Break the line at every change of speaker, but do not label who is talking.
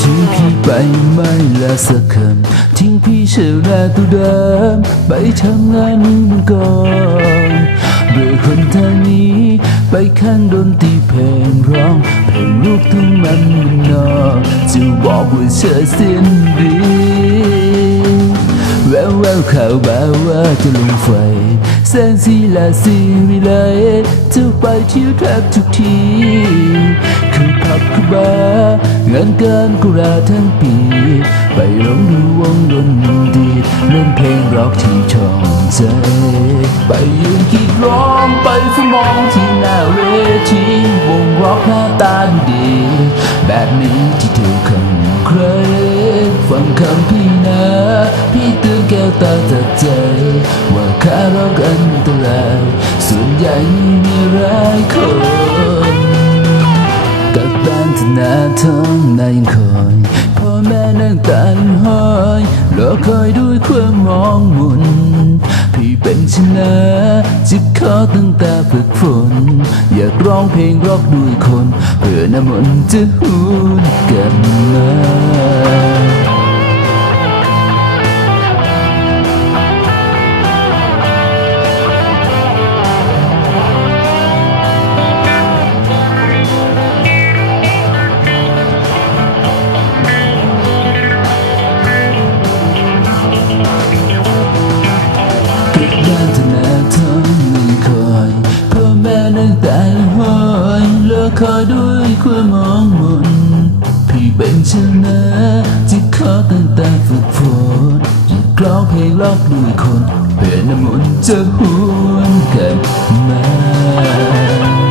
ทิ้งพี่ไปไม่ละสักคำทิ้งพี่เชื่อลนาตัวเดิมไปทำงานมึงก่อนเบื่อคนทางนี้ ไปข้างดนตรีเพลงร้อง เพลงลูกทุ่งมันมันนอกจะบอกว่าเธอสิ้นดีแววแววข่าวบ่าวว่าจะลงไฟ แสงสีลาสีวิไลจะไปเที่ยวแทบทุกทีคือผับคือบาร์งานการกุราทั้งปี ไปร้องดูวงดนตรีเล่นเพลงร็อกที่ชองใจ ไปยืนคิดร้องไปฟมองที่หน้าเวทีวงร็อกหน้าตาดี แบบนี้ที่เธอคำใครฟังคำพี่นะ พี่เตือนแก้วตาจากใจว่า คารักอันตรายส่วนใหญ่มีร้ายคนกับบ้านที่นาท้องนายยังคอยพ่อแม่นั่งตาลห้อยรอคอยด้วยความมองมุนพี่เป็นชนะจะขอตั้งแตาฝึกฝนอยากร้องเพลงร็อกด้วยคน เพื่อน้ำมันจะหูนกลับมา ธนาทองเงินคอยพ่อแม่นั่งตาห้อยเลิกคอยด้วยความมองมนพี่เป็นชนะที่ขอตั้งแต่ฝึกฝนอยากล้องเพลงลอกด้วยคน เพื่อน้ำมนจะหวนกันมา